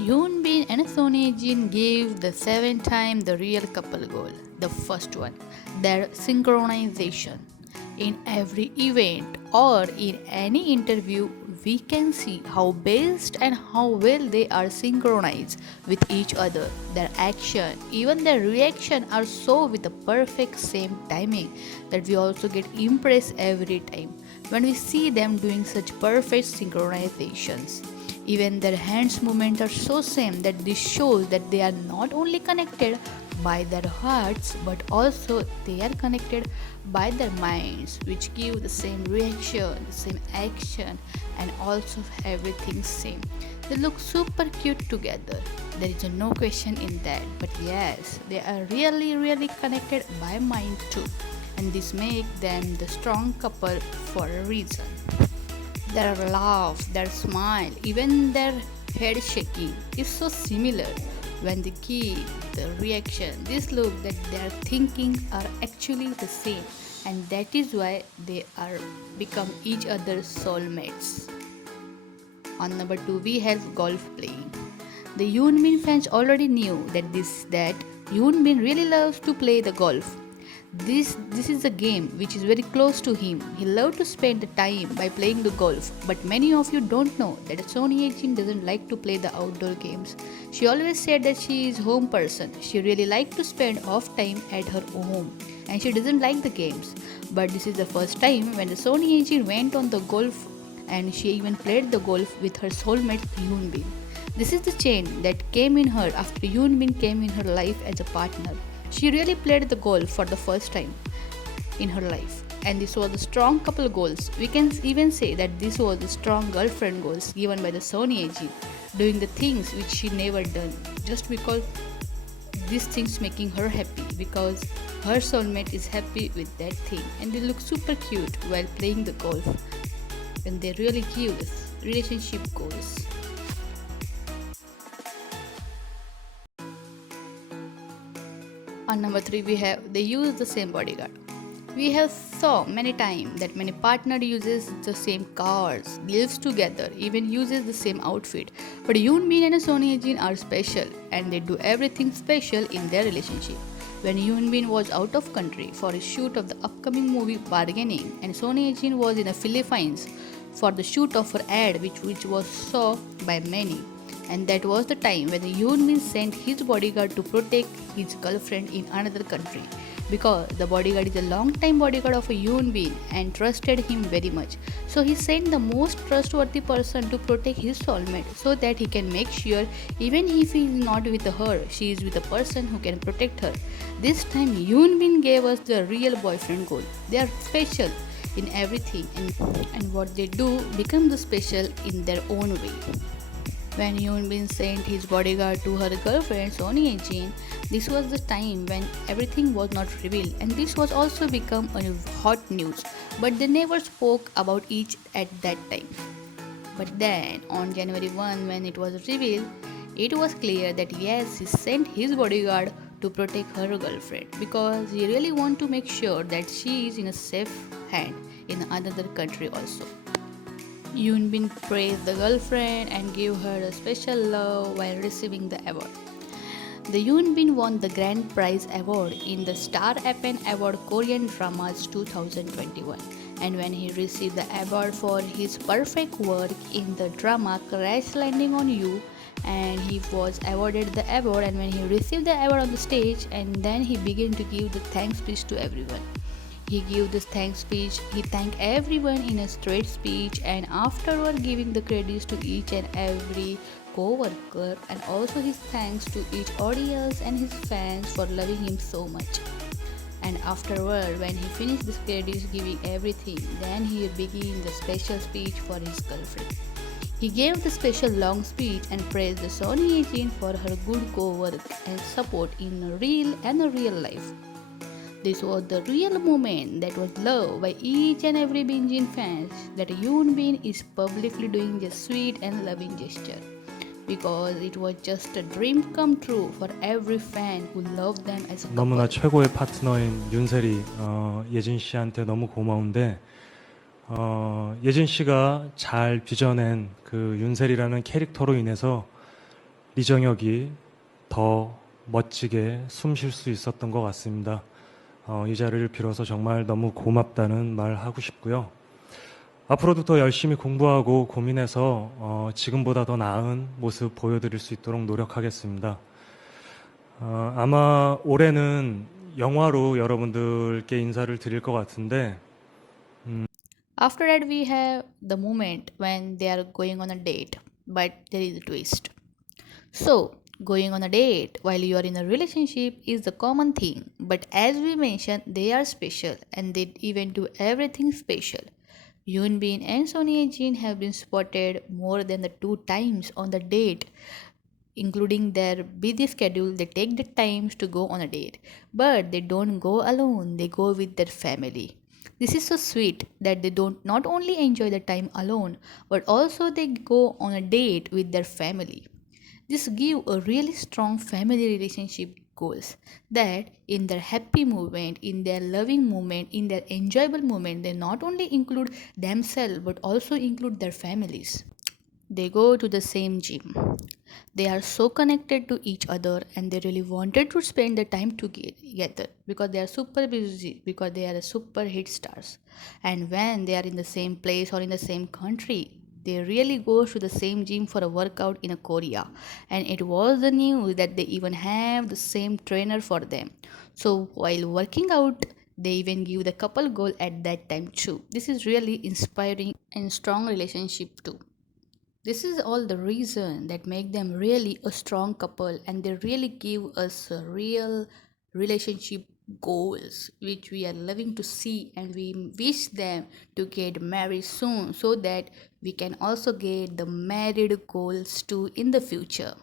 Yoon Bin and Son Ye Jin gave the seventh time the real couple goal, the first one, their synchronization. In every event or in any interview, we can see how best and how well they are synchronized with each other. Their action, even their reaction are so with the perfect same timing that we also get impressed every time when we see them doing such perfect synchronizations. Even their hands movements are so same that this shows that they are not only connected by their hearts but also they are connected by their minds, which give the same reaction, the same action, and also everything same. They look super cute together. There is no question in that. But yes, they are really connected by mind too. And this make them the strong couple for a reason. Their laugh, their smile, even their head shaking is so similar. When they give the reaction, this look that their thinking are actually the same, and that is why they are become each other's soulmates. On number two, we have golf playing. The Yoon Bin fans already knew that Yoon Bin really loves to play the golf. This is a game which is very close to him. He loves to spend the time by playing the golf. But many of you don't know that Son Ye Jin doesn't like to play the outdoor games. She always said that she is home person. She really likes to spend off time at her home and she doesn't like the games. But this is the first time when the Son Ye Jin went on the golf and she even played the golf with her soulmate Yoon Bin. This is the change that came in her after Yoon Bin came in her life as a partner. She really played the golf for the first time in her life. And this was the strong couple goals. We can even say that this was the strong girlfriend goals given by the Son Ye Jin, doing the things which she never done just because these things making her happy because her soulmate is happy with that thing and they look super cute while playing the golf and they really give us relationship goals. On number three, we have they use the same bodyguard. We have saw many times that many partner uses the same cars, lives together, even uses the same outfit. But Yoon Bin and Son Ye Jin are special, and they do everything special in their relationship. When Yoon Bin was out of country for a shoot of the upcoming movie Bargaining, and Son Ye Jin was in the Philippines for the shoot of her ad, which was saw by many. And that was the time when Yoon Bin sent his bodyguard to protect his girlfriend in another country because the bodyguard is a long-time bodyguard of Yoon Bin and trusted him very much. So he sent the most trustworthy person to protect his soulmate so that he can make sure even if he is not with her, she is with a person who can protect her. This time Yoon Bin gave us the real boyfriend goal. They are special in everything and what they do become the special in their own way. When Yoon Bin sent his bodyguard to her girlfriend Son Ye Jin, this was the time when everything was not revealed and this was also become a hot news. But they never spoke about each at that time. But then on January 1 when it was revealed, it was clear that yes, he sent his bodyguard to protect her girlfriend because he really want to make sure that she is in a safe hand in another country also. Yoon Bin praised the girlfriend and gave her a special love while receiving the award. The Yoon Bin won the Grand Prize Award in the Star Appen Award Korean Dramas 2021. And when he received the award for his perfect work in the drama Crash Landing on You, and he was awarded the award and when he received the award on the stage and then he began to give the thanks speech to everyone. He gave this thanks speech. He thanked everyone in a straight speech and afterward giving the credits to each and every co-worker and also his thanks to each audience and his fans for loving him so much. And afterward, when he finished the credits giving everything, then he began the special speech for his girlfriend. He gave the special long speech and praised the Son Ye Jin for her good co-work and support in real and real life. This was the real moment that was loved by each and every Bin Jin fans that Yoon Bin is publicly doing this sweet and loving gesture because it was just a dream come true for every fan who loved them as a couple. 너무나 최고의 파트너인 윤세리 예진 씨한테 너무 고마운데 예진 씨가 잘 빚어낸 그 윤세리라는 캐릭터로 인해서 이정혁이 더 멋지게 숨 쉴 수 있었던 것 같습니다. 이 자리를 빌어서 정말 너무 고맙다는 말 하고 싶고요. 앞으로도 더 열심히 공부하고 고민해서 지금보다 더 나은 모습 보여드릴 수 있도록 노력하겠습니다. 아마 올해는 영화로 여러분들께 인사를 드릴 것 같은데 After that, we have the moment when they are going on a date, but there is a twist. So, going on a date while you are in a relationship is the common thing, but as we mentioned, they are special and they even do everything special. Yoon Bin and Sonia Jin have been spotted more than the 2 times on the date, including their busy schedule. They take the times to go on a date, but they don't go alone, they go with their family. This is so sweet that they don't not only enjoy the time alone, but also they go on a date with their family. This give a really strong family relationship goals that in their happy moment, in their loving moment, in their enjoyable moment, they not only include themselves but also include their families. They go to the same gym. They are so connected to each other and they really wanted to spend the time together because they are super busy, because they are super hit stars. And when they are in the same place or in the same country, they really go to the same gym for a workout in a Korea. And it was the news that they even have the same trainer for them. So while working out, they even give the couple goal at that time too. This is really inspiring and strong relationship too. This is all the reason that make them really a strong couple and they really give us a real relationship goals which we are loving to see, and we wish them to get married soon so that we can also get the married goals too in the future.